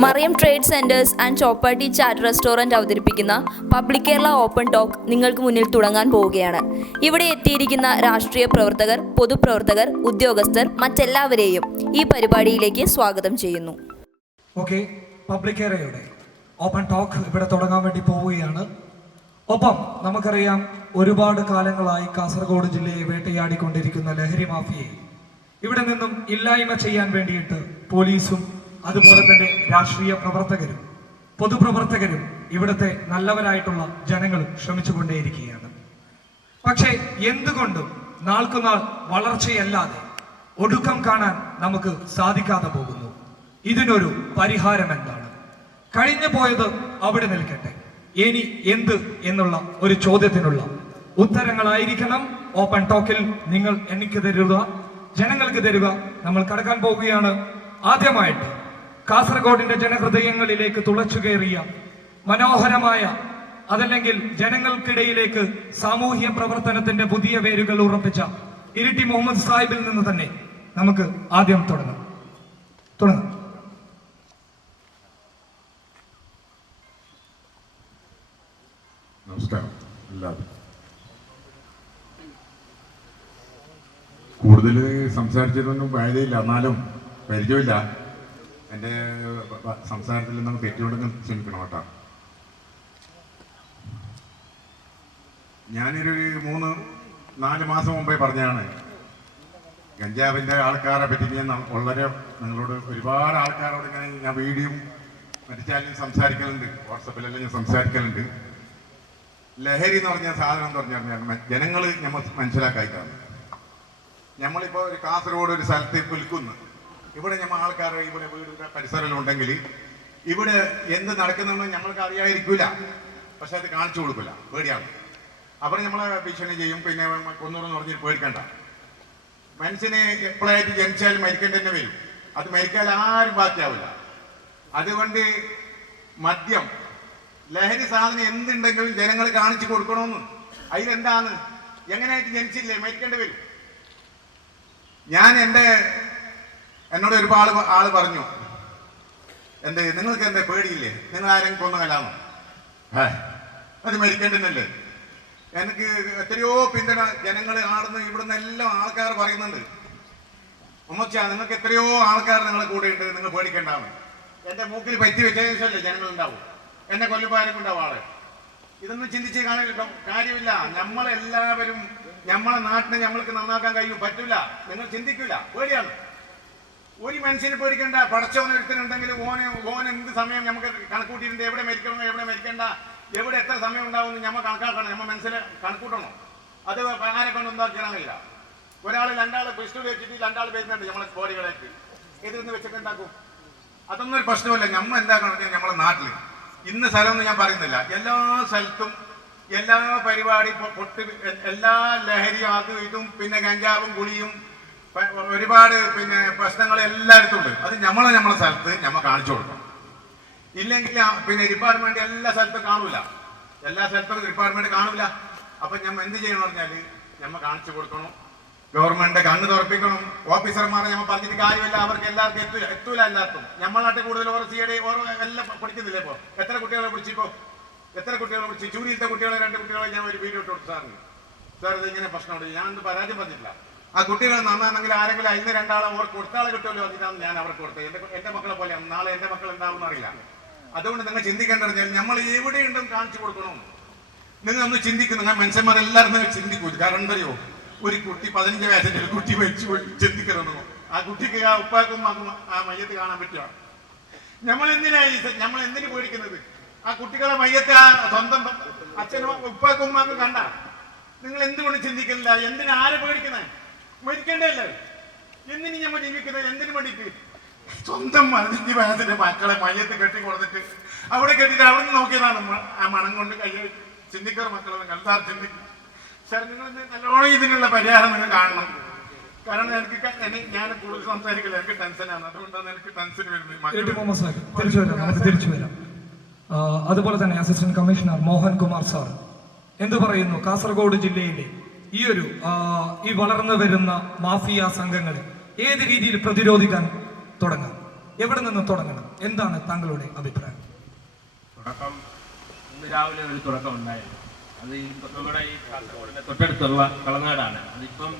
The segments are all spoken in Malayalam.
Mariyam trade centres and Chowpatty chaat restaurant അവതരിപ്പിക്കുന്ന പബ്ലിക് കേരള ഓപ്പൺ ടോക്ക് നിങ്ങൾക്ക് മുന്നിൽ തുടങ്ങാൻ പോവുകയാണ്. ഇവിടെ എത്തിയിരിക്കുന്ന രാഷ്ട്രീയ പ്രവർത്തകർ, പൊതുപ്രവർത്തകർ, ഉദ്യോഗസ്ഥർ, മറ്റെല്ലാവരെയും ഈ പരിപാടിയിലേക്ക് സ്വാഗതം ചെയ്യുന്നു. ഓക്കെ, പബ്ലിക് കേരളയുടെ ഓപ്പൺ ടോക്ക് ഇവിടെ തുടങ്ങാൻ വേണ്ടി പോവുകയാണ്. ഒപ്പം നമുക്കറിയാം, ഒരുപാട് കാലങ്ങളായി കാസർഗോഡ് ജില്ലയെ വേട്ടയാടിക്കൊണ്ടിരിക്കുന്ന ലഹരി മാഫിയയെ ഇവിടെ നിന്നും ഇല്ലായ്മ ചെയ്യാൻ വേണ്ടിയിട്ട് പോലീസും അതുപോലെ തന്നെ രാഷ്ട്രീയ പ്രവർത്തകരും പൊതുപ്രവർത്തകരും ഇവിടുത്തെ നല്ലവരായിട്ടുള്ള ജനങ്ങളും ശ്രമിച്ചുകൊണ്ടേയിരിക്കുകയാണ്. പക്ഷേ എന്തുകൊണ്ടും നാൾക്കുനാൾ വളർച്ചയല്ലാതെ ഒടുക്കം കാണാൻ നമുക്ക് സാധിക്കാതെ പോകുന്നു. ഇതിനൊരു പരിഹാരം എന്താണ്? കഴിഞ്ഞു പോയത് അവിടെ നിൽക്കട്ടെ, ഇനി എന്ത് എന്നുള്ള ഒരു ചോദ്യത്തിനുള്ള ഉത്തരങ്ങളായിരിക്കണം ഓപ്പൺ ടോക്കിൽ നിങ്ങൾ എനിക്ക് തരുക, ജനങ്ങൾക്ക് തരുക. നമ്മൾ കടക്കാൻ പോവുകയാണ്. ആദ്യമായിട്ട് കാസർഗോഡിന്റെ ജനഹൃദയങ്ങളിലേക്ക് തുളച്ചു കയറിയ മനോഹരമായ, അതല്ലെങ്കിൽ ജനങ്ങൾക്കിടയിലേക്ക് സാമൂഹ്യ പ്രവർത്തനത്തിന്റെ പുതിയ വേരുകൾ ഉറപ്പിച്ച ഇരിട്ടി മുഹമ്മദ് സാഹിബിൽ നിന്ന് തന്നെ നമുക്ക് ആദ്യം തുടങ്ങാം. നമസ്കാരം എല്ലാവർക്കും. കൂടുതൽ സംസാരിച്ചതൊന്നും വായതയില്ല, എന്നാലും പരിചയമില്ല. എൻ്റെ സംസാരത്തിൽ നിന്ന് തെറ്റുകൊണ്ടെന്ന് ക്ഷമിക്കണം കേട്ടോ. ഞാനൊരു 3-4 മാസം മുമ്പേ പറഞ്ഞാണ് ഗഞ്ചാവിൻ്റെ ആൾക്കാരെ പറ്റി ഞാൻ വളരെ നിങ്ങളോട് ഒരുപാട് ആൾക്കാരോട് ഞാൻ വീഡിയോ മറ്റു ചാനലിൽ സംസാരിക്കലുണ്ട്, വാട്സപ്പിലെല്ലാം ഞാൻ സംസാരിക്കലുണ്ട്. ലഹരി എന്ന് പറഞ്ഞ സാധനം എന്ന് പറഞ്ഞാൽ ജനങ്ങൾ നമ്മൾ മനസ്സിലാക്കായിട്ടാണ്. നമ്മളിപ്പോൾ ഒരു കാസർഗോഡ് ഒരു സ്ഥലത്ത് വിൽക്കുന്നു, ഇവിടെ നമ്മൾ ആൾക്കാർ ഇവിടെ വീടിൻ്റെ പരിസരമുണ്ടെങ്കിൽ ഇവിടെ എന്ത് നടക്കുന്നെന്ന് നമ്മൾക്ക് അറിയാതിരിക്കില്ല. പക്ഷെ അത് കാണിച്ചു കൊടുക്കില്ല, പേടിയാണ്. അവർ നമ്മളെ ഭീഷണി ചെയ്യും. പിന്നെ കൊന്നൂറെന്ന് പറഞ്ഞ് പേടിക്കണ്ട. മനുഷ്യനെ എപ്പോഴായിട്ട് ജനിച്ചാൽ മരിക്കേണ്ടി തന്നെ വരും. അത് മരിക്കാൻ ആരും ബാക്കിയാവില്ല. അതുകൊണ്ട് മദ്യം, ലഹരി സാധനം എന്തുണ്ടെങ്കിലും ജനങ്ങൾ കാണിച്ചു കൊടുക്കണമെന്ന്. അതിലെന്താന്ന്, എങ്ങനെയായിട്ട് ജനിച്ചില്ലേ മരിക്കേണ്ടി വരും. എന്നോട് ഒരുപാട് ആള് പറഞ്ഞു, നിങ്ങൾക്ക് എന്താ പേടിയില്ലേ, നിങ്ങൾ ആരെങ്കിലും കൊന്നല്ലാന്നോ? അത് മരിക്കേണ്ടെന്നല്ലേ. എനിക്ക് എത്രയോ പിന്തുണ ജനങ്ങൾ ആടുന്ന ഇവിടുന്ന് എല്ലാം ആൾക്കാർ പറയുന്നുണ്ട്. ഉമ്മച്ചാ, നിങ്ങൾക്ക് എത്രയോ ആൾക്കാർ നിങ്ങളെ കൂടെ ഉണ്ട്, നിങ്ങൾ പേടിക്കേണ്ടാവും. എന്റെ മൂക്കിൽ പറ്റി വെച്ച ശേഷമല്ലേ ജനങ്ങൾ ഉണ്ടാവും, എന്നെ കൊല്ലുപാരൊക്കെ ഉണ്ടാവും ആള്. ഇതൊന്നും ചിന്തിച്ച് കാണാൻ കാര്യമില്ല. നമ്മളെല്ലാവരും നമ്മളെ നാട്ടിനെ നമ്മൾക്ക് നന്നാക്കാൻ കഴിയും, പറ്റില്ല. നിങ്ങൾ ചിന്തിക്കില്ല, പേടിയാണ്. ഒരു മനുഷ്യനെ പേടിക്കണ്ട. പടച്ചവന് ഒരുത്തനുണ്ടെങ്കിൽ ഓൻ എന്ത് സമയം നമുക്ക് കണക്കൂട്ടിയിട്ടുണ്ട്, എവിടെ മരിക്കണോ എവിടെ മരിക്കണ്ട, എവിടെ എത്ര സമയം ഉണ്ടാവും നമ്മൾ കണക്കാക്കണം, നമ്മൾ മനസ്സിൽ കണക്കൂട്ടണം. അത് ആരെ കൊണ്ട് ഉണ്ടാക്കിയാൽ കഴിയില്ല. ഒരാൾ 2 പിസ്റ്റൂൾ വെച്ചിട്ട് 2 വരുന്നുണ്ട് നമ്മളെ ബോഡികളേക്ക്, എതിർന്ന് വെച്ചിട്ട് ഉണ്ടാക്കും. അതൊന്നും ഒരു പ്രശ്നമില്ല. നമ്മൾ എന്താക്കണം നമ്മളെ നാട്ടിൽ ഇന്ന സ്ഥലമൊന്നും ഞാൻ പറയുന്നില്ല, എല്ലാ സ്ഥലത്തും എല്ലാ പരിപാടി എല്ലാ ലഹരിയും അതും ഇതും, പിന്നെ കഞ്ചാവും ഗുളിയും ഒരുപാട് പിന്നെ പ്രശ്നങ്ങൾ എല്ലായിടത്തും ഉണ്ട്. അത് നമ്മളെ സ്ഥലത്ത് നമ്മൾ കാണിച്ചു കൊടുക്കണം. ഇല്ലെങ്കിൽ പിന്നെ ഡിപ്പാർട്ട്മെന്റ് എല്ലാ സ്ഥലത്തും കാണൂല, എല്ലാ സ്ഥലത്തും ഡിപ്പാർട്ട്മെന്റ് കാണൂല. അപ്പൊ നമ്മൾ എന്ത് ചെയ്യണം പറഞ്ഞാൽ നമ്മൾ കാണിച്ചു കൊടുക്കണം. ഗവൺമെന്റ് കണ്ണ് തുറപ്പിക്കണം. ഓഫീസർമാരെ നമ്മൾ പറഞ്ഞിട്ട് കാര്യമില്ല, അവർക്ക് എല്ലാവർക്കും എത്തൂല. എല്ലാവർക്കും നമ്മളെ നാട്ടിൽ കൂടുതൽ ഓരോ സിഐഡി ഓരോ എല്ലാം പഠിക്കുന്നില്ല. ഇപ്പൊ എത്ര കുട്ടികളെ പിടിച്ചിപ്പോ ചൂരിയിലത്തെ കുട്ടികളെ 2 കുട്ടികളെ ഞാൻ ഒരു വീഡിയോ ഇട്ട് കൊടുത്തു. സാർ ഇതിങ്ങനെ പ്രശ്നമുണ്ട്, ഞാനൊന്നും പരാജയം പറഞ്ഞിട്ടില്ല. ആ കുട്ടികൾ നന്നാണെങ്കിൽ ആരെങ്കിലും അതിന് 2 ആളെ ഓർക്ക് കൊടുത്താളെ കിട്ടുമല്ലോ, അതിനാണ് ഞാൻ അവർക്ക് കൊടുത്തത്. എന്റെ മക്കളെ പോലെ നാളെ എന്റെ മക്കൾ എന്താണെന്ന് അറിയില്ല. അതുകൊണ്ട് നിങ്ങൾ ചിന്തിക്കേണ്ടത് നമ്മൾ എവിടെയുണ്ടെന്ന് കാണിച്ചു കൊടുക്കണം. നിങ്ങൾ ഒന്ന് ചിന്തിക്കും, നിങ്ങൾ മനുഷ്യന്മാരെല്ലാവരും നിങ്ങൾ ചിന്തിക്കൂ. കാരണം എന്തറിയോ, ഒരു കുട്ടി 15 വയസ്സിന്റെ ഒരു കുട്ടി മരിച്ചു പോയി ചിന്തിക്കണമെന്നോ, ആ കുട്ടിക്ക് ആ ഉപ്പാക്കും ആ മയ്യത്ത് കാണാൻ പറ്റുക. നമ്മൾ എന്തിനു പേടിക്കുന്നത്? ആ കുട്ടികളെ മയ്യത്ത് ആ സ്വന്തം അച്ഛനോ ഉപ്പാക്കും ഉമ്മാക്കും കണ്ട നിങ്ങൾ എന്തുകൊണ്ട് ചിന്തിക്കുന്നില്ല? എന്തിനാ ആരെ പേടിക്കുന്നത്? മരിക്കേണ്ടല്ലേ? എന്തിനു നമ്മൾ ജീവിക്കുന്നത്? എന്തിനു വേണ്ടിയിട്ട്? സ്വന്തം 15 വയസ്സിന്റെ മക്കളെ മയ്യത്ത് കെട്ടി കൊടുത്തിട്ട് അവിടെ കെട്ടിട്ട് അവിടെ നിന്ന് നോക്കിയതാണ് ആ മണം കൊണ്ട് കൈ. ചിന്തിക്കാറ് മക്കളെ കണ്ടാൽ ചിന്തിക്കും. സാർ, നിങ്ങൾ നല്ലോണം ഇതിനുള്ള പരിഹാരം നിങ്ങൾ കാണണം. കാരണം ഞാൻ കൂടുതൽ സംസാരിക്കില്ല, എനിക്ക് ടെൻഷനാണ്. അതുകൊണ്ടാണ് എനിക്ക് ടെൻഷൻ വരുന്നത്. തിരിച്ചു വരാം. അതുപോലെ തന്നെ assistant commissioner Mohan Kumar sir എന്തു പറയുന്നു? കാസർഗോഡ് ജില്ലയിലെ ഈ വളർന്നു വരുന്ന മാഫിയ സംഘങ്ങളെ ഏത് രീതിയിൽ പ്രതിരോധിക്കാൻ തുടങ്ങാം? എവിടെ നിന്ന് തുടങ്ങണം? എന്താണ് താങ്കളുടെ അഭിപ്രായം? തുടക്കം ഇന്ന് രാവിലെ ഒരു തുടക്കം ഉണ്ടായിരുന്നു. അത് നമ്മുടെ ഈ കാസർഗോഡിന്റെ തൊട്ടടുത്തുള്ള കളനാടാണ്. അതിപ്പം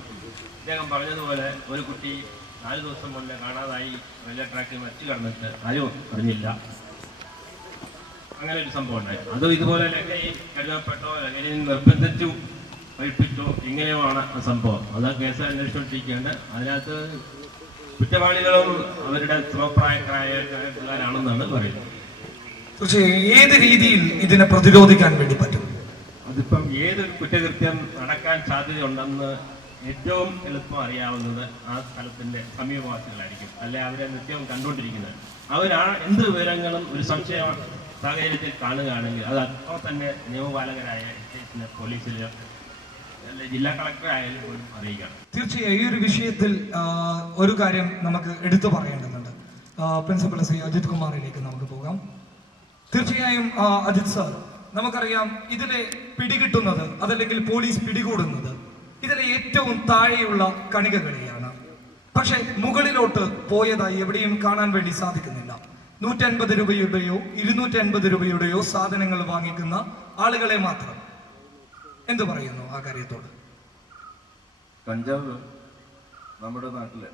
ഇദ്ദേഹം പറഞ്ഞതുപോലെ ഒരു കുട്ടി 4 ദിവസം മുന്നേ കാണാതായി, റെയിൽവേ ട്രാക്കിൽ മരിച്ചു കിടന്നിട്ട് ആരും അറിഞ്ഞില്ല. അങ്ങനെ ഒരു സംഭവം ഉണ്ടായി. അതും ഇതുപോലെ ലഹരി കരുതപ്പെട്ടോ ലഹരി നിർബന്ധിച്ചു കഴിപ്പിച്ചോ ഇങ്ങനെയുമാണ് ആ സംഭവം. അത് കേസ് അന്വേഷിച്ചുകൊണ്ടിരിക്കുകയാണ്. അതിനകത്ത് കുറ്റവാളികളും അവരുടെ സമപ്രായക്കാരായ പിള്ളേരാണെന്നാണ് പറയുന്നത്. തീർച്ചയായും ഏത് രീതിയിൽ ഇതിനെ പ്രതിരോധിക്കാൻ വേണ്ടി പറ്റും? അതിപ്പം ഏതൊരു കുറ്റകൃത്യം നടക്കാൻ സാധ്യതയുണ്ടെന്ന് ഏറ്റവും എളുപ്പം അറിയാവുന്നത് ആ സ്ഥലത്തിന്റെ സമീപവാസികളായിരിക്കും, അല്ലെ അവരെ നിത്യവും കണ്ടുകൊണ്ടിരിക്കുന്നത്. എന്ത് വിവരങ്ങളും ഒരു സംശയ സാഹചര്യത്തിൽ കാണുകയാണെങ്കിൽ അത് അപ്പോൾ തന്നെ നിയമപാലകരായ സ്റ്റേഷന് പോലീസിലോ അല്ലെ ജില്ലാ കളക്ടറായാലും പോലും അറിയിക്കണം. തീർച്ചയായും ഈ ഒരു വിഷയത്തിൽ ഒരു കാര്യം നമുക്ക് എടുത്തു പറയേണ്ടതുണ്ട്. പ്രിൻസിപ്പൽ ശ്രീ അജിത് കുമാറിലേക്ക് നമുക്ക് പോകാം. തീർച്ചയായും അജിത് സാർ, നമുക്കറിയാം ഇതിലെ പിടികിട്ടുന്നത് അതല്ലെങ്കിൽ പോലീസ് പിടികൂടുന്നത് ഇതിലെ ഏറ്റവും താഴെയുള്ള കണികകളെയാണ്. പക്ഷെ മുകളിലോട്ട് പോയതായി എവിടെയും കാണാൻ വേണ്ടി സാധിക്കുന്നില്ല. 150 രൂപയുടെയോ 250 രൂപയുടെയോ സാധനങ്ങൾ വാങ്ങിക്കുന്ന ആളുകളെ മാത്രം. എന്തു പറയുന്നു ആ കാര്യത്തോട്? കഞ്ചാവ് നമ്മുടെ നാട്ടില്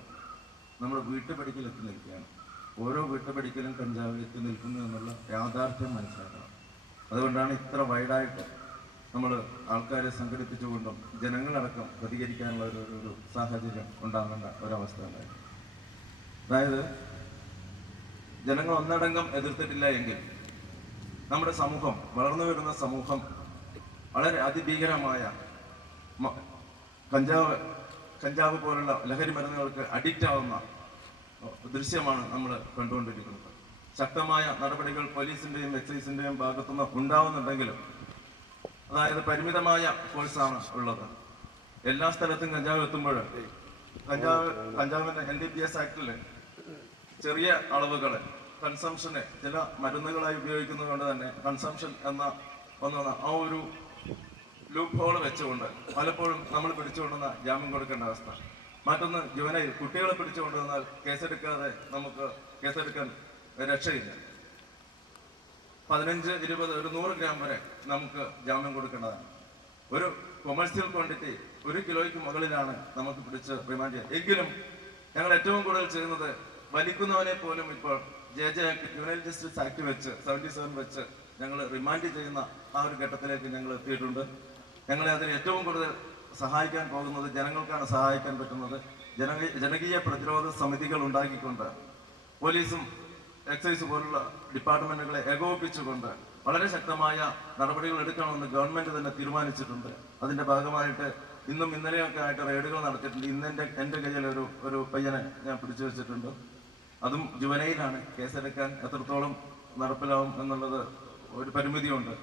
നമ്മുടെ വീട്ടുപടിക്കൽ എത്തി നിൽക്കുകയാണ്. ഓരോ വീട്ടുപടിക്കലും കഞ്ചാവ് എത്തി നിൽക്കുന്നു എന്നുള്ള യാഥാർത്ഥ്യം മനസ്സിലാക്കണം. അതുകൊണ്ടാണ് ഇത്ര വൈഡായിട്ട് നമ്മൾ ആൾക്കാരെ സംഘടിപ്പിച്ചുകൊണ്ടും ജനങ്ങളടക്കം പ്രതികരിക്കാനുള്ള ഒരു സാഹചര്യം ഉണ്ടാകേണ്ട ഒരവസ്ഥ ഉണ്ടായി. അതായത് ജനങ്ങൾ ഒന്നടങ്കം എതിർത്തിട്ടില്ല എങ്കിൽ നമ്മുടെ സമൂഹം, വളർന്നു വരുന്ന സമൂഹം വളരെ അതിഭീകരമായ കഞ്ചാവ് പോലുള്ള ലഹരി മരുന്നുകൾക്ക് അഡിക്റ്റ് ആവുന്ന ദൃശ്യമാണ് നമ്മൾ കണ്ടുകൊണ്ടിരിക്കുന്നത്. ശക്തമായ നടപടികൾ പോലീസിന്റെയും എക്സൈസിന്റെയും ഭാഗത്തുനിന്ന് ഉണ്ടാവുന്നുണ്ടെങ്കിലും അതായത് പരിമിതമായ ഫോഴ്സാണ് ഉള്ളത്. എല്ലാ സ്ഥലത്തും കഞ്ചാവ് എത്തുമ്പോൾ കഞ്ചാവിന്റെ NDPS ആക്ടില് ചെറിയ അളവുകൾ കൺസംഷന് ചില മരുന്നുകളായി ഉപയോഗിക്കുന്നത് കൊണ്ട് തന്നെ കൺസംഷൻ എന്ന ആ ഒരു ലൂപ്പ് ഹോൾ വെച്ചുകൊണ്ട് പലപ്പോഴും നമ്മൾ പിടിച്ചുകൊണ്ടുവന്ന ജാമ്യം കൊടുക്കേണ്ട അവസ്ഥ. മറ്റൊന്ന് ജുവനൈൽ കുട്ടികളെ പിടിച്ചുകൊണ്ടുവന്നാൽ കേസെടുക്കാതെ നമുക്ക് കേസെടുക്കാൻ രക്ഷയില്ല. 15, 20, ഒരു 100 ഗ്രാം വരെ നമുക്ക് ജാമ്യം കൊടുക്കേണ്ടതാണ്. ഒരു കൊമേഴ്സ്യൽ ക്വാണ്ടിറ്റി 1 കിലോയ്ക്ക് മുകളിലാണ് നമുക്ക് പിടിച്ച് റിമാൻഡ് ചെയ്യുക. എങ്കിലും ഞങ്ങൾ ഏറ്റവും കൂടുതൽ ചെയ്യുന്നത് വലിക്കുന്നവനെ പോലും ഇപ്പോൾ JJ act, juvenile justice act വെച്ച് 77 വെച്ച് ഞങ്ങൾ റിമാൻഡ് ചെയ്യുന്ന ആ ഒരു ഘട്ടത്തിലേക്ക് ഞങ്ങൾ എത്തിയിട്ടുണ്ട്. ഞങ്ങളെ അതിന് ഏറ്റവും കൂടുതൽ സഹായിക്കാൻ പോകുന്നത് ജനങ്ങൾക്കാണ് സഹായിക്കാൻ പറ്റുന്നത്. ജനകീയ പ്രതിരോധ സമിതികൾ ഉണ്ടാക്കിക്കൊണ്ട് പോലീസും എക്സൈസ് പോലുള്ള ഡിപ്പാർട്ട്മെന്റുകളെ ഏകോപിപ്പിച്ചുകൊണ്ട് വളരെ ശക്തമായ നടപടികൾ എടുക്കണമെന്ന് ഗവൺമെന്റ് തന്നെ തീരുമാനിച്ചിട്ടുണ്ട്. അതിന്റെ ഭാഗമായിട്ട് ഇന്നും ഇന്നലെയൊക്കെ ആയിട്ട് റെയ്ഡുകൾ നടത്തിയിട്ടുണ്ട്. ഇന്ന് എൻ്റെ കയ്യിൽ ഒരു പയ്യനെ ഞാൻ പിടിച്ചു വെച്ചിട്ടുണ്ട്. അതും ജുവനൈലാണ്. കേസെടുക്കാൻ എത്രത്തോളം നടപ്പിലാവും എന്നുള്ളത് ഒരു പരിമിതിയുണ്ട്.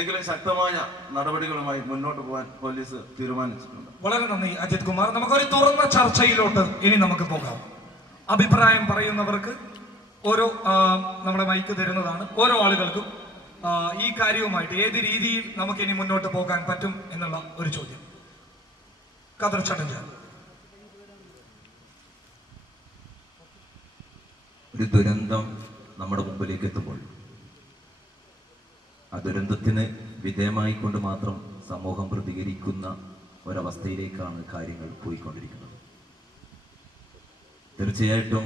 എങ്കിലും ശക്തമായ നടപടികളുമായി മുന്നോട്ട് പോകാൻ പോലീസ് തീരുമാനിച്ചിട്ടുണ്ട്. വളരെ നന്ദി അജിത് കുമാർ. നമുക്കൊരു തുറന്ന ചർച്ചയിലോട്ട് ഇനി നമുക്ക് പോകാം. അഭിപ്രായം പറയുന്നവർക്ക് ഓരോ നമ്മുടെ മൈക്ക് തരുന്നതാണ്. ഓരോ ആളുകൾക്കും ഈ കാര്യവുമായിട്ട് ഏത് രീതിയിൽ നമുക്ക് ഇനി മുന്നോട്ട് പോകാൻ പറ്റും എന്നുള്ള ഒരു ചോദ്യം. ഖദർ ചടഞ്ച്. ഒരു ദുരന്തം നമ്മുടെ മുമ്പിലേക്ക് എത്തുമ്പോൾ ആ ദുരന്തത്തിന് വിധേയമായിക്കൊണ്ട് മാത്രം സമൂഹം പ്രതികരിക്കുന്ന ഒരവസ്ഥയിലേക്കാണ് കാര്യങ്ങൾ പോയിക്കൊണ്ടിരിക്കുന്നത്. തീർച്ചയായിട്ടും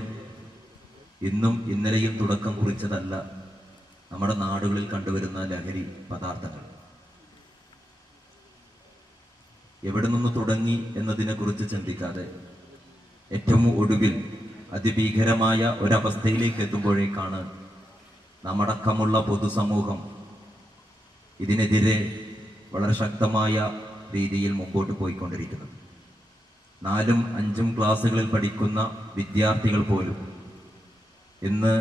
ഇന്നും ഇന്നലെയും തുടക്കം കുറിച്ചതല്ല നമ്മുടെ നാടുകളിൽ കണ്ടുവരുന്ന ലഹരി പദാർത്ഥങ്ങൾ. എവിടെ നിന്ന് തുടങ്ങി എന്നതിനെക്കുറിച്ച് ചിന്തിക്കാതെ ഏറ്റവും ഒടുവിൽ അതിഭീകരമായ ഒരവസ്ഥയിലേക്ക് എത്തുമ്പോഴേക്കാണ് നമ്മടക്കമുള്ള പൊതുസമൂഹം ഇതിനെതിരെ വളരെ ശക്തമായ രീതിയിൽ മുമ്പോട്ട് പോയിക്കൊണ്ടിരിക്കുന്നത്. 4ഉം 5ഉം ക്ലാസ്സുകളിൽ പഠിക്കുന്ന വിദ്യാർത്ഥികൾ പോലും ഇന്ന്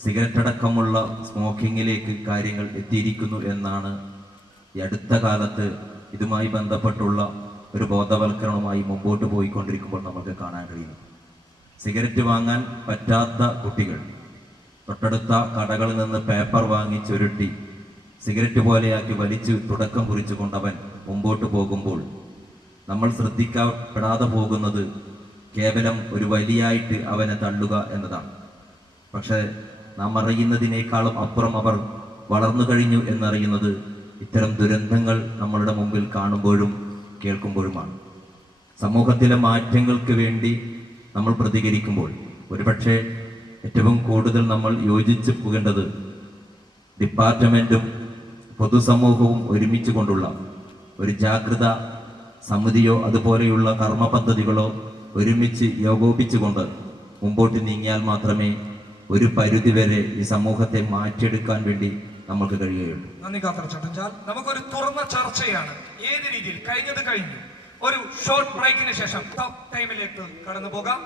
സിഗരറ്റ് അടക്കമുള്ള സ്മോക്കിങ്ങിലേക്ക് കാര്യങ്ങൾ എത്തിയിരിക്കുന്നു എന്നാണ് ഈ അടുത്ത കാലത്ത് ഇതുമായി ബന്ധപ്പെട്ടുള്ള ഒരു ബോധവൽക്കരണവുമായി മുമ്പോട്ട് പോയിക്കൊണ്ടിരിക്കുമ്പോൾ നമുക്ക് കാണാൻ കഴിയുന്നു. സിഗരറ്റ് വാങ്ങാൻ പറ്റാത്ത കുട്ടികൾ തൊട്ടടുത്ത കടകളിൽ നിന്ന് പേപ്പർ വാങ്ങി ചുരുട്ടി സിഗരറ്റ് പോലെയാക്കി വലിച്ചു തുടക്കം കുറിച്ചുകൊണ്ടവൻ മുമ്പോട്ട് പോകുമ്പോൾ നമ്മൾ ശ്രദ്ധിക്കപ്പെടാതെ പോകുന്നത് കേവലം ഒരു വലിയായിട്ട് അവനെ തള്ളുക എന്നതാണ്. പക്ഷേ നാം അറിയുന്നതിനേക്കാളും അപ്പുറം അവർ വളർന്നു കഴിഞ്ഞു എന്നറിയുന്നത് ഇത്തരം ദുരന്തങ്ങൾ നമ്മളുടെ മുമ്പിൽ കാണുമ്പോഴും കേൾക്കുമ്പോഴുമാണ്. സമൂഹത്തിലെ മാറ്റങ്ങൾക്ക് വേണ്ടി നമ്മൾ പ്രതികരിക്കുമ്പോൾ ഒരുപക്ഷെ ഏറ്റവും കൂടുതൽ നമ്മൾ യോജിച്ചു പോകേണ്ടത് ഡിപ്പാർട്ട്മെൻറ്റും പൊതുസമൂഹവും ഒരുമിച്ച് കൊണ്ടുള്ള ഒരു ജാഗ്രത സമിതിയോ അതുപോലെയുള്ള കർമ്മ പദ്ധതികളോ ഒരുമിച്ച് ഏകോപിച്ചുകൊണ്ട് മുമ്പോട്ട് നീങ്ങിയാൽ മാത്രമേ ഒരു പരിധിവരെ ഈ സമൂഹത്തെ മാറ്റിയെടുക്കാൻ വേണ്ടി നമുക്ക് കഴിയുകയുള്ളൂ. നന്ദി കാത്തർ ചട്ടഞ്ചാൽ. നമുക്കൊരു തുറന്ന ചർച്ചയാണ്. ഏത് രീതിയിൽ കഴിഞ്ഞത് കഴിഞ്ഞു. ഒരു ഷോർട്ട് ബ്രേക്കിന് ശേഷം ടോപ്പ് ടൈമിലേക്ക് കടന്നു പോകാം.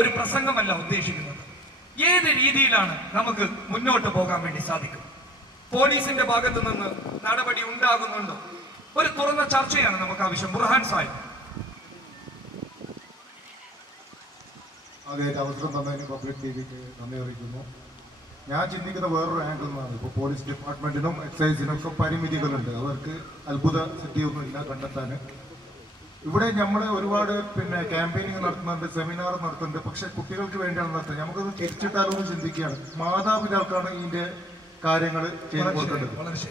ഒരു പ്രസംഗമല്ല ഉദ്ദേശിക്കുന്നത്. ഏത് രീതിയിലാണ് നമുക്ക് മുന്നോട്ട് പോകാൻ വേണ്ടി സാധിക്കും? പോലീസിന്റെ ഭാഗത്ത് നിന്ന് നടപടി ഉണ്ടാകുന്നുണ്ടോ? ഒരു തുറന്ന ചർച്ചയാണ് നമുക്ക് ആവശ്യം. ബുർഹാൻ സാഹിബ്. ആദ്യമായിട്ട് അവസരം തന്നതിന് പബ്ലിക് ടിവിക്ക് നന്ദി അറിയിക്കുന്നു. ഞാൻ ചിന്തിക്കുന്ന വേറൊരു ആംഗിൾ നിന്നാണ്. ഇപ്പോൾ പോലീസ് ഡിപ്പാർട്ട്മെന്റിനും എക്സൈസിനും ഒക്കെ പരിമിതികളുണ്ട്. അവർക്ക് അത്ഭുത സിദ്ധിയൊന്നുമില്ല കണ്ടെത്താൻ. ഇവിടെ നമ്മൾ ഒരുപാട് ക്യാമ്പയിനിങ് നടത്തുന്നുണ്ട്, സെമിനാർ നടത്തുന്നുണ്ട്. പക്ഷെ കുട്ടികൾക്ക് വേണ്ടിയാണ് നടത്തുന്നത്. നമുക്കത് തിരിച്ചിട്ടാലൊന്ന് ചിന്തിക്കുകയാണ്. മാതാപിതാക്കളാണ് ഇതിന്റെ കാര്യങ്ങൾ ചെയ്തു കൊടുക്കേണ്ടത്.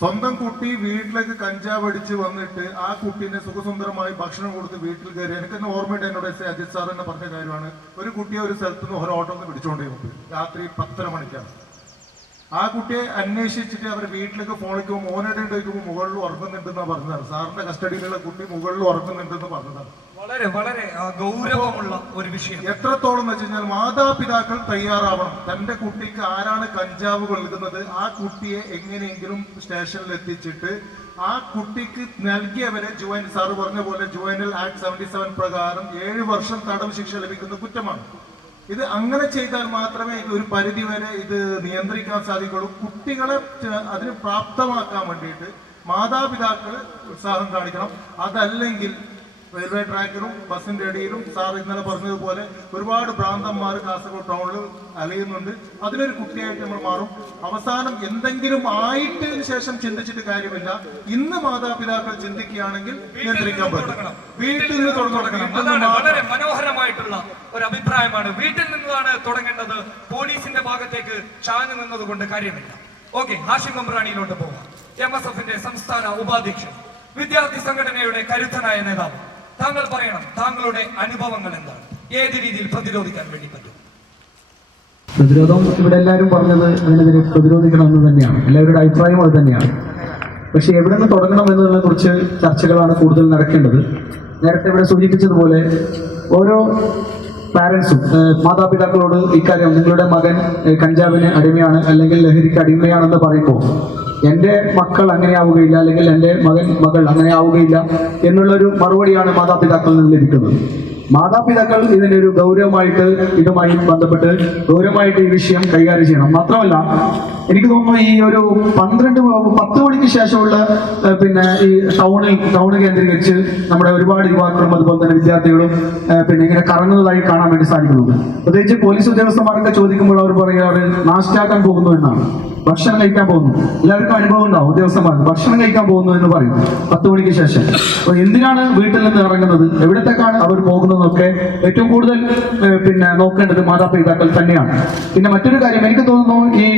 സ്വന്തം കുട്ടി വീട്ടിലേക്ക് കഞ്ചാവ് അടിച്ച് വന്നിട്ട് ആ കുട്ടീനെ സുഖസുന്ദരമായി ഭക്ഷണം കൊടുത്ത് വീട്ടിൽ കയറി. എനിക്കെന്നെ ഓർമ്മയുണ്ട്, എന്നോട് അജിത് സാർ തന്നെ പറഞ്ഞ കാര്യമാണ്. ഒരു കുട്ടിയെ ഒരു സ്ഥലത്ത് നിന്ന് ഒരു ഓട്ടോ ഒന്ന് പിടിച്ചുകൊണ്ടേ പോകും. രാത്രി 10:30 മണിക്കാണ്. ആ കുട്ടിയെ അന്വേഷിച്ചിട്ട് അവർ വീട്ടിലേക്ക് ഫോൺ വയ്ക്കുമ്പോൾ മോനോടെ ചോദിക്കുമ്പോൾ മുകളിൽ ഉറങ്ങുന്നുണ്ടെന്നാണ് പറഞ്ഞതാണ്. സാറിന്റെ കസ്റ്റഡിയിലുള്ള കുട്ടി മുകളിൽ ഉറങ്ങുന്നുണ്ടെന്ന് പറഞ്ഞതാണ്. വളരെ വളരെ ഗൗരവമുള്ള ഒരു വിഷയം. എത്രത്തോളം എന്ന് വെച്ച് കഴിഞ്ഞാൽ മാതാപിതാക്കൾ തയ്യാറാവണം. തന്റെ കുട്ടിക്ക് ആരാണ് കഞ്ചാവ് നൽകുന്നത്, ആ കുട്ടിയെ എങ്ങനെയെങ്കിലും സ്റ്റേഷനിൽ എത്തിച്ചിട്ട് ആ കുട്ടിക്ക് നൽകിയവരെ സാറ് പറഞ്ഞ പോലെ ജുവൈനൽ ആക്ട് 77 പ്രകാരം 7 വർഷം തടവ് ശിക്ഷ ലഭിക്കുന്ന കുറ്റമാണ്. ഇത് അങ്ങനെ ചെയ്താൽ മാത്രമേ ഇത് ഒരു പരിധി വരെ ഇത് നിയന്ത്രിക്കാൻ സാധിക്കുള്ളൂ. കുട്ടികളെ അതിന് പ്രാപ്തമാക്കാൻ വേണ്ടിയിട്ട് മാതാപിതാക്കൾ ഉത്സാഹം കാണിക്കണം. അതല്ലെങ്കിൽ റെയിൽവേ ട്രാക്കിലും ബസിന്റെ അടിയിലും സാർ ഇന്നലെ പറഞ്ഞതുപോലെ ഒരുപാട് ഭ്രാന്തന്മാർ കാസർഗോഡ് ടൗണിൽ അലയുന്നുണ്ട്. അതിനൊരു കുട്ടിയായിട്ട് നമ്മൾ മാറും. അവസാനം എന്തെങ്കിലും ആയിട്ടതിന് ശേഷം ചിന്തിച്ചിട്ട് കാര്യമില്ല. ഇന്ന് മാതാപിതാക്കൾ ചിന്തിക്കുകയാണെങ്കിൽ നിയന്ത്രിക്കാൻ പറ്റും. വീട്ടിൽ നിന്ന് തുടങ്ങണം. വളരെ മനോഹരമായിട്ടുള്ള ഒരു അഭിപ്രായമാണ്. വീട്ടിൽ നിന്നാണ് തുടങ്ങേണ്ടത്. പോലീസിന്റെ ഭാഗത്തേക്ക് ചാഞ്ഞു നിന്നത് കൊണ്ട് കാര്യമില്ല. ഓക്കെ, ഹാഷിം മെമ്പ്രാണിയിലോട്ട് പോകാം. MSFന്റെ സംസ്ഥാന ഉപാധ്യക്ഷൻ, വിദ്യാർത്ഥി സംഘടനയുടെ കരുത്തനായ നേതാവ്, താങ്കൾ പറയണം, താങ്കളുടെ അനുഭവങ്ങൾ എന്താണ്? ഏത് രീതിയിൽ പ്രതിരോധിക്കാൻ വേണ്ടി പറ്റും? പ്രതിരോധം ഇവിടെ എല്ലാവരും പറഞ്ഞത് അതിനെതിരെ പ്രതിരോധിക്കണമെന്ന് തന്നെയാണ്. എല്ലാവരുടെ അഭിപ്രായവും അത് തന്നെയാണ്. പക്ഷെ എവിടെ നിന്ന് തുടങ്ങണം എന്നതിനെ കുറിച്ച് ചർച്ചകളാണ് കൂടുതൽ നടക്കേണ്ടത്. നേരത്തെ ഇവിടെ സൂചിപ്പിച്ചതുപോലെ ഓരോ പാരൻസും മാതാപിതാക്കളോട് ഇക്കാര്യം, നിങ്ങളുടെ മകൻ കഞ്ചാവിന് അടിമയാണ് അല്ലെങ്കിൽ ലഹരിക്ക് അടിമയാണെന്ന് പറയുമ്പോൾ എൻ്റെ മക്കൾ അങ്ങനെ ആവുകയില്ല അല്ലെങ്കിൽ എൻ്റെ മകൾ അങ്ങനെ ആവുകയില്ല എന്നുള്ളൊരു മറുപടിയാണ് മാതാപിതാക്കളിൽ നിന്ന് ലഭിക്കുന്നത്. മാതാപിതാക്കൾ ഇതിനൊരു ഗൗരവമായിട്ട് ഇതുമായി ബന്ധപ്പെട്ട് ഗൗരവമായിട്ട് ഈ വിഷയം കൈകാര്യം ചെയ്യണം. മാത്രമല്ല എനിക്ക് തോന്നുന്നു ഈ ഒരു 10 മണിക്ക് ശേഷമുള്ള ഈ ടൗണ് കേന്ദ്രീകരിച്ച് നമ്മുടെ ഒരുപാട് യുവാക്കളും അതുപോലെ തന്നെ വിദ്യാർത്ഥികളും ഇങ്ങനെ കറങ്ങുന്നതായി കാണാൻ വേണ്ടി സാധിക്കുന്നുണ്ട്. പ്രത്യേകിച്ച് പോലീസ് ഉദ്യോഗസ്ഥന്മാരൊക്കെ ചോദിക്കുമ്പോൾ അവർ പറയുക അവർ നാഷ്ടാക്കാൻ പോകുന്നു എന്നാണ്. ഭക്ഷണം കഴിക്കാൻ പോകുന്നു. എല്ലാവർക്കും അനുഭവം ഉണ്ടാവും. ഉദ്യോഗസ്ഥന്മാർ ഭക്ഷണം കഴിക്കാൻ പോകുന്നു എന്ന് പറയും 10 മണിക്ക് ശേഷം. അപ്പൊ എന്തിനാണ് വീട്ടിൽ നിന്ന് ഇറങ്ങുന്നത്, എവിടത്തേക്കാണ് അവർ പോകുന്നതെന്നൊക്കെ ഏറ്റവും കൂടുതൽ നോക്കേണ്ടത് മാതാപിതാക്കൾ തന്നെയാണ്. പിന്നെ മറ്റൊരു കാര്യം, എനിക്ക് തോന്നുന്നു ഈ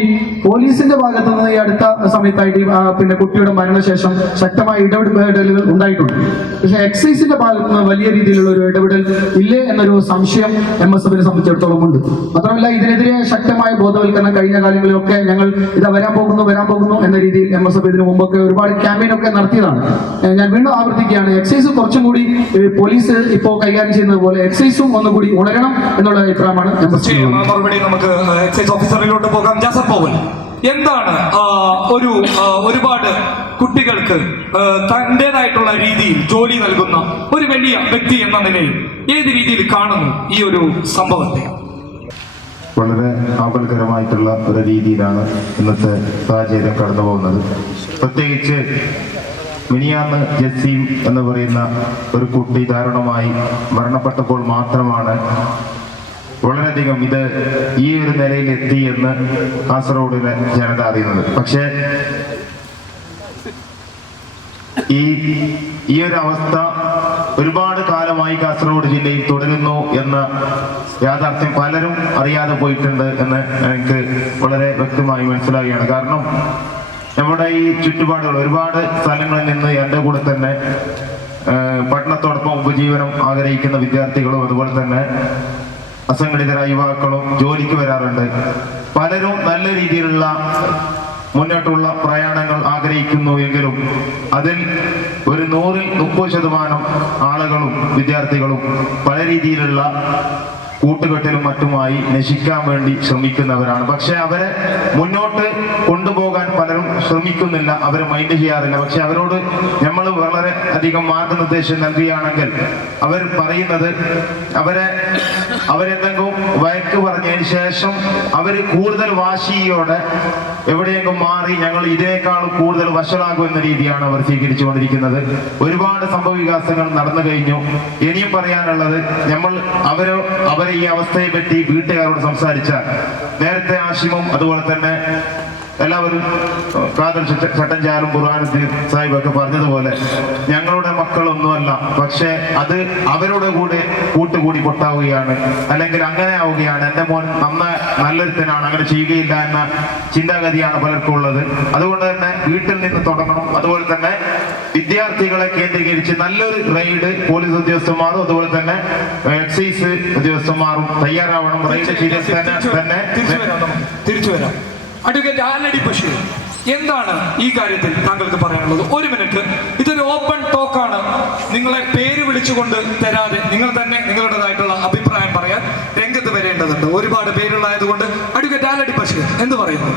പോലീസിന്റെ ഭാഗത്ത് നിന്ന് ഈ അടുത്ത സമയത്തായിട്ട് കുട്ടിയുടെ മരണശേഷം ശക്തമായ ഇടപെടലുകൾ ഉണ്ടായിട്ടുണ്ട്. പക്ഷെ എക്സൈസിന്റെ ഭാഗത്ത് നിന്ന് വലിയ രീതിയിലുള്ള ഒരു ഇടപെടൽ ഇല്ലേ എന്നൊരു സംശയം MSFനെ സംബന്ധിച്ചിടത്തോളം ഉണ്ട്. മാത്രമല്ല ഇതിനെതിരെ ശക്തമായ ബോധവൽക്കരണം കഴിഞ്ഞ കാലങ്ങളിലൊക്കെ ഞങ്ങൾ ഇതാ വരാൻ പോകുന്നു എന്ന രീതിയിൽ MSF ഇതിനു മുമ്പൊക്കെ ഒരുപാട് ക്യാമ്പയിൻ ഒക്കെ നടത്തിയതാണ്. ഞാൻ വീണ്ടും ആവർത്തിക്കുകയാണ്, എക്സൈസ് കുറച്ചും കൂടി പോലീസ് ഇപ്പോൾ കൈകാര്യം ചെയ്യുന്നത് പോലെ എക്സൈസും ഒന്നുകൂടി ഉണരണം എന്നുള്ള അഭിപ്രായമാണ് മറുപടി നമുക്ക് എക്സൈസ് ഓഫീസറിലോട്ട് പോകാം. ജാസർ പോവൽ, എന്താണ് ഒരുപാട് കുട്ടികൾക്ക് തന്റേതായിട്ടുള്ള രീതിയിൽ ജോലി നൽകുന്ന ഒരു വലിയ വ്യക്തി എന്ന നിലയിൽ ഏത് രീതിയിൽ കാണുന്നു ഈ ഒരു സംഭവത്തെ? വളരെ ആപൽക്കരമായിട്ടുള്ള ഒരു രീതിയിലാണ് ഇന്നത്തെ സാഹചര്യം കടന്നു പോകുന്നത്. പ്രത്യേകിച്ച് മിനിയാന്ന് ജസീം എന്ന് പറയുന്ന ഒരു കുട്ടി ദാരുണമായി മരണപ്പെട്ടപ്പോൾ മാത്രമാണ് വളരെയധികം ഇത് ഈ ഒരു നിലയിൽ എത്തി എന്ന് കാസർഗോഡിലെ ജനത അറിയുന്നത്. പക്ഷേ ഈ ഒരു അവസ്ഥ ഒരുപാട് കാലമായി കാസർഗോഡ് ജില്ലയിൽ തുടരുന്നു എന്ന യാഥാർത്ഥ്യം പലരും അറിയാതെ പോയിട്ടുണ്ട് എന്ന് എനിക്ക് വളരെ വ്യക്തമായി മനസ്സിലാവുകയാണ്. കാരണം നമ്മുടെ ഈ ചുറ്റുപാടുകൾ ഒരുപാട് സ്ഥലങ്ങളിൽ നിന്ന് എൻ്റെ കൂടെ തന്നെ പഠനത്തോടൊപ്പം ഉപജീവനം ആഗ്രഹിക്കുന്ന വിദ്യാർത്ഥികളും അതുപോലെ തന്നെ അസംഘടിതരായ യുവാക്കളും ജോലിക്ക് വരാറുണ്ട്. പലരും നല്ല രീതിയിലുള്ള മുന്നോട്ടുള്ള പ്രയാണങ്ങൾ ആഗ്രഹിക്കുന്നു എങ്കിലും അതിൽ ഒരു 100-30% ആളുകളും വിദ്യാർത്ഥികളും പല രീതിയിലുള്ള കൂട്ടുകെട്ടിലും മറ്റുമായി നശിക്കാൻ വേണ്ടി ശ്രമിക്കുന്നവരാണ്. പക്ഷെ അവരെ മുന്നോട്ട് കൊണ്ടുപോകാൻ പലരും ശ്രമിക്കുന്നില്ല, അവരെ മൈൻഡ് ചെയ്യാറില്ല. പക്ഷെ അവരോട് നമ്മൾ വളരെ അധികം മാർഗനിർദ്ദേശം നൽകുകയാണെങ്കിൽ അവർ പറയുന്നത് അവരെന്തെങ്കിലും വഴക്ക് പറഞ്ഞതിന് ശേഷം അവർ കൂടുതൽ വാശിയോടെ എവിടെയെങ്കിലും മാറി ഞങ്ങൾ ഇതിനേക്കാൾ കൂടുതൽ വഷളാകും എന്ന രീതിയാണ് അവർ സ്വീകരിച്ചുകൊണ്ടിരിക്കുന്നത്. ഒരുപാട് സംഭവ വികാസങ്ങൾ നടന്നു കഴിഞ്ഞു. ഇനിയും പറയാനുള്ളത് നമ്മൾ അവരെ ഈ അവസ്ഥയെ പറ്റി വീട്ടുകാരോട് സംസാരിച്ചാൽ നേരത്തെ ആശിമും അതുപോലെ തന്നെ എല്ലാവരും കാതൽ ചട്ടഞ്ചാലും ഖുർആനുദ്ദീൻ സാഹിബ് ഒക്കെ പറഞ്ഞതുപോലെ ഞങ്ങളുടെ മക്കളൊന്നുമല്ല, പക്ഷെ അത് അവരുടെ കൂടെ കൂട്ടുകൂടി പൊട്ടാവുകയാണ്, അല്ലെങ്കിൽ അങ്ങനെ ആവുകയാണ്. എൻ്റെ മോൻ നല്ലൊരുത്തനാണ്, അങ്ങനെ ചെയ്യുകയില്ല എന്ന ചിന്താഗതിയാണ് പലർക്കും ഉള്ളത്. അതുകൊണ്ട് തന്നെ വീട്ടിൽ നിന്ന് തുടങ്ങണം. അതുപോലെ തന്നെ വിദ്യാർത്ഥികളെ കേന്ദ്രീകരിച്ച് നല്ലൊരു റെയ്ഡ് പോലീസ് ഉദ്യോഗസ്ഥന്മാരും അതുപോലെ തന്നെ എക്സൈസ് ഉദ്യോഗസ്ഥന്മാരും തയ്യാറാവണം. റെയ്ഡ് തിരിച്ചു വരാം. അഡ്വക്കേറ്റ് ആലടി ബഷീർ, എന്താണ് ഈ കാര്യത്തിൽ താങ്കൾക്ക് പറയാനുള്ളത്? 1 മിനിറ്റ്. ഇതൊരു ഓപ്പൺ ടോക്കാണ്. നിങ്ങളെ പേര് വിളിച്ചുകൊണ്ട് തരാതെ നിങ്ങൾ തന്നെ നിങ്ങളുടേതായിട്ടുള്ള അഭിപ്രായം പറയാൻ രംഗത്ത് വരേണ്ടതുണ്ട്. ഒരുപാട് പേരുള്ളായതുകൊണ്ട് അഡ്വക്കേറ്റ് ആലടി ബഷീർ എന്ത് പറയുന്നു?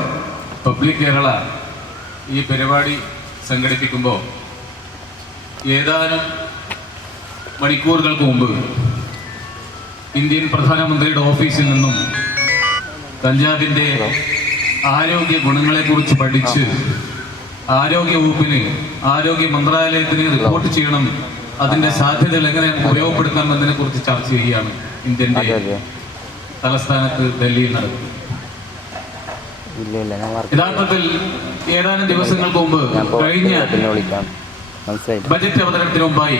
പബ്ലിക് കേരള ഈ പരിപാടി സംഘടിപ്പിക്കുമ്പോൾ ഏതാനും മണിക്കൂറുകൾക്ക് മുമ്പ് ഇന്ത്യൻ പ്രധാനമന്ത്രിയുടെ ഓഫീസിൽ നിന്നും കഞ്ചാവിൻ്റെ ആരോഗ്യ ഗുണങ്ങളെക്കുറിച്ച് പഠിച്ച് ആരോഗ്യ വകുപ്പിന് ആരോഗ്യ മന്ത്രാലയത്തിന് റിപ്പോർട്ട് ചെയ്യണം, അതിൻ്റെ സാധ്യതകൾ എങ്ങനെ ഉപയോഗപ്പെടുത്താം എന്നതിനെ കുറിച്ച് ചർച്ച ചെയ്യുകയാണ് ഇന്ത്യൻ്റെ തലസ്ഥാനത്ത് ഡൽഹിയിൽ നടക്കുന്നത്. യഥാർത്ഥത്തിൽ ഏതാനും ദിവസങ്ങൾക്ക് മുമ്പ് കഴിഞ്ഞ ബജറ്റ് അവതരണത്തിന് മുമ്പായി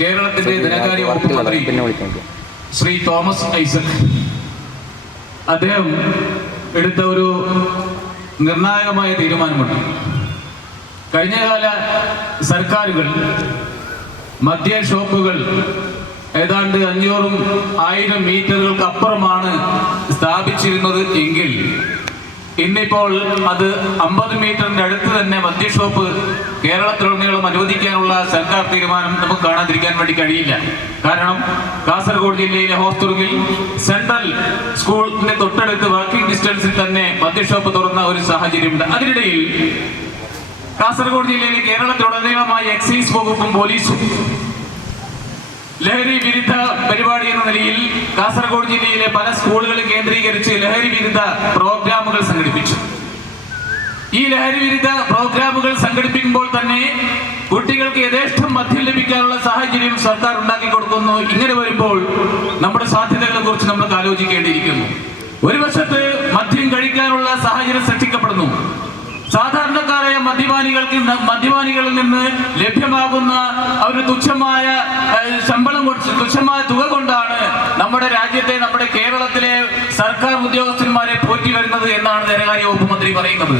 കേരളത്തിന്റെ ധനകാര്യ വകുപ്പ് മന്ത്രി ശ്രീ തോമസ് ഐസക് അദ്ദേഹം എടുത്ത ഒരു നിർണായകമായ തീരുമാനമുണ്ട്. കഴിഞ്ഞകാല സർക്കാരുകൾ മദ്യ ഷോപ്പുകൾ ഏതാണ്ട് 500-1000 മീറ്ററുകൾക്ക് അപ്പുറമാണ് സ്ഥാപിച്ചിരുന്നത് എങ്കിൽ ഇന്നിപ്പോൾ അത് 50 മീറ്ററിന്റെ അടുത്ത് തന്നെ മദ്യഷോപ്പ് കേരളത്തിലുടനീളം അനുവദിക്കാനുള്ള സർക്കാർ തീരുമാനം നമുക്ക് കാണാതിരിക്കാൻ വേണ്ടി കഴിയില്ല. കാരണം കാസർഗോഡ് ജില്ലയിലെ ഹോസ്ദുർഗിൽ സെൻട്രൽ സ്കൂളിന്റെ തൊട്ടടുത്ത് വാക്കിംഗ് ഡിസ്റ്റൻസിൽ തന്നെ മദ്യഷോപ്പ് തുറന്ന ഒരു സാഹചര്യമുണ്ട്. അതിനിടയിൽ കാസർഗോഡ് ജില്ലയിലെ കേരളത്തിലുടനീളമായി എക്സൈസ് വകുപ്പും പോലീസും ലഹരി വിരുദ്ധ പരിപാടി എന്ന നിലയിൽ കാസർഗോഡ് ജില്ലയിലെ പല സ്കൂളുകളും കേന്ദ്രീകരിച്ച് ലഹരി വിരുദ്ധ പ്രോഗ്രാമുകൾ സംഘടിപ്പിച്ചു. ഈ ലഹരി വിരുദ്ധ പ്രോഗ്രാമുകൾ സംഘടിപ്പിക്കുമ്പോൾ തന്നെ കുട്ടികൾക്ക് യഥേഷ്ടം മദ്യം ലഭിക്കാനുള്ള സാഹചര്യം സർക്കാർ ഉണ്ടാക്കി കൊടുക്കുന്നു. ഇങ്ങനെ വരുമ്പോൾ നമ്മുടെ സാധ്യതകളെ കുറിച്ച് നമുക്ക് ആലോചിക്കേണ്ടിയിരിക്കുന്നു. ഒരു വശത്ത് മദ്യം കഴിക്കാനുള്ള സാഹചര്യം സൃഷ്ടിക്കപ്പെടുന്നു. സാധാരണക്കാരായ മദ്യപാനികളിൽ നിന്ന് ലഭ്യമാകുന്ന ഒരു തുച്ഛമായ ശമ്പളം തുച്ഛമായ തുക കൊണ്ടാണ് നമ്മുടെ രാജ്യത്തെ നമ്മുടെ കേരളത്തിലെ സർക്കാർ ഉദ്യോഗസ്ഥന്മാരെ പോറ്റി വരുന്നത് എന്നാണ് ധനകാര്യ വകുപ്പ് മന്ത്രി പറയുന്നത്.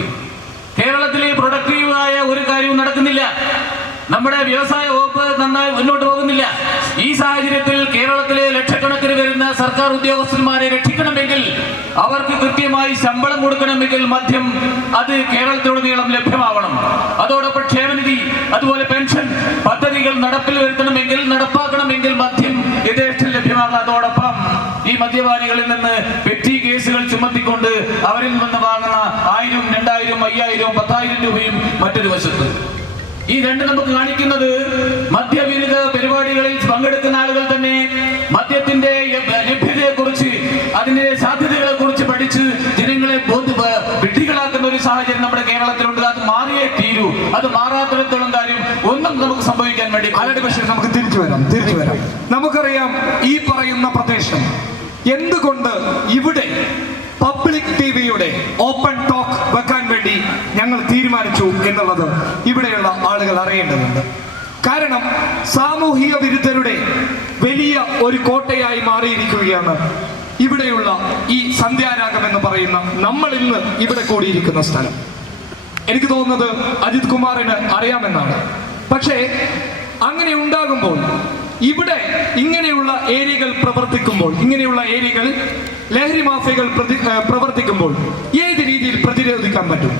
കേരളത്തിലെ പ്രൊഡക്റ്റീവായ ഒരു കാര്യവും നടക്കുന്നില്ല. നമ്മുടെ വ്യവസായ വകുപ്പ് നന്നായി മുന്നോട്ട് പോകുന്നില്ല. ഈ സാഹചര്യത്തിൽ കേരളത്തിലെ ലക്ഷക്കണക്കിന് വരുന്ന സർക്കാർ ഉദ്യോഗസ്ഥന്മാരെ രക്ഷിക്കണമെങ്കിൽ അവർക്ക് കൃത്യമായി ശമ്പളം കൊടുക്കണമെങ്കിൽ മദ്യം അത് കേരളത്തിലുടനീളം ലഭ്യമാവണം. അതോടൊപ്പം ക്ഷേമനിധി അതുപോലെ പെൻഷൻ പദ്ധതികൾ നടപ്പാക്കണമെങ്കിൽ മദ്യം യഥേഷ്ടം ലഭ്യമാകും. അതോടൊപ്പം ഈ മദ്യപാനികളിൽ നിന്ന് പെറ്റി കേസുകൾ ചുമത്തിക്കൊണ്ട് അവരിൽ നിന്ന് വാങ്ങുന്ന 1000, 2000, 5000, 10,000 രൂപയും മറ്റൊരു വശത്ത്. ഈ രണ്ട് നമുക്ക് കാണിക്കുന്നത് മദ്യവിരുദ്ധ പരിപാടികളിൽ പങ്കെടുക്കുന്ന ആളുകൾ തന്നെ മദ്യത്തിന്റെ ലഭ്യതയെക്കുറിച്ച് അതിന്റെ സാധ്യതകളെ കുറിച്ച് പഠിച്ച് ജനങ്ങളെ വിഡ്ഢികളാക്കുന്ന ഒരു സാഹചര്യം നമ്മുടെ കേരളത്തിലുണ്ട്. അത് മാറിയേ തീരൂ. അത് മാറാത്തിടത്തോളം കാര്യം വേണ്ടി ആലടി ബഷീർ, നമുക്ക് തിരിച്ചു വരാം. നമുക്കറിയാം ഈ പറയുന്ന പ്രദേശം എന്തുകൊണ്ട് ഇവിടെ പബ്ലിക് ടിവിയുടെ ഓപ്പൺ ടോക്ക് വെക്കാൻ വേണ്ടി ഞങ്ങൾ തീരുമാനിച്ചു എന്നുള്ളത് ഇവിടെയുള്ള ആളുകൾ അറിയേണ്ടതുണ്ട്. കാരണം സാമൂഹിക വിരുദ്ധരുടെ വലിയ ഒരു കോട്ടയായി മാറിയിരിക്കുകയാണ് ഇവിടെയുള്ള ഈ സന്ധ്യാരാഗം എന്ന് പറയുന്ന നമ്മൾ ഇന്ന് ഇവിടെ കൂടിയിരിക്കുന്ന സ്ഥലം. എനിക്ക് തോന്നുന്നത് അജിത് കുമാറിന് അറിയാമെന്നാണ്. പക്ഷേ അങ്ങനെ ഉണ്ടാകുമ്പോൾ ഇവിടെ ഇങ്ങനെയുള്ള ഏരിയകൾ പ്രവർത്തിക്കുമ്പോൾ, ഇങ്ങനെയുള്ള ഏരിയകൾ ലഹരി മാഫിയകൾ പ്രവർത്തിക്കുമ്പോൾ ഏത് രീതിയിൽ പ്രതിരോധിക്കാൻ പറ്റും?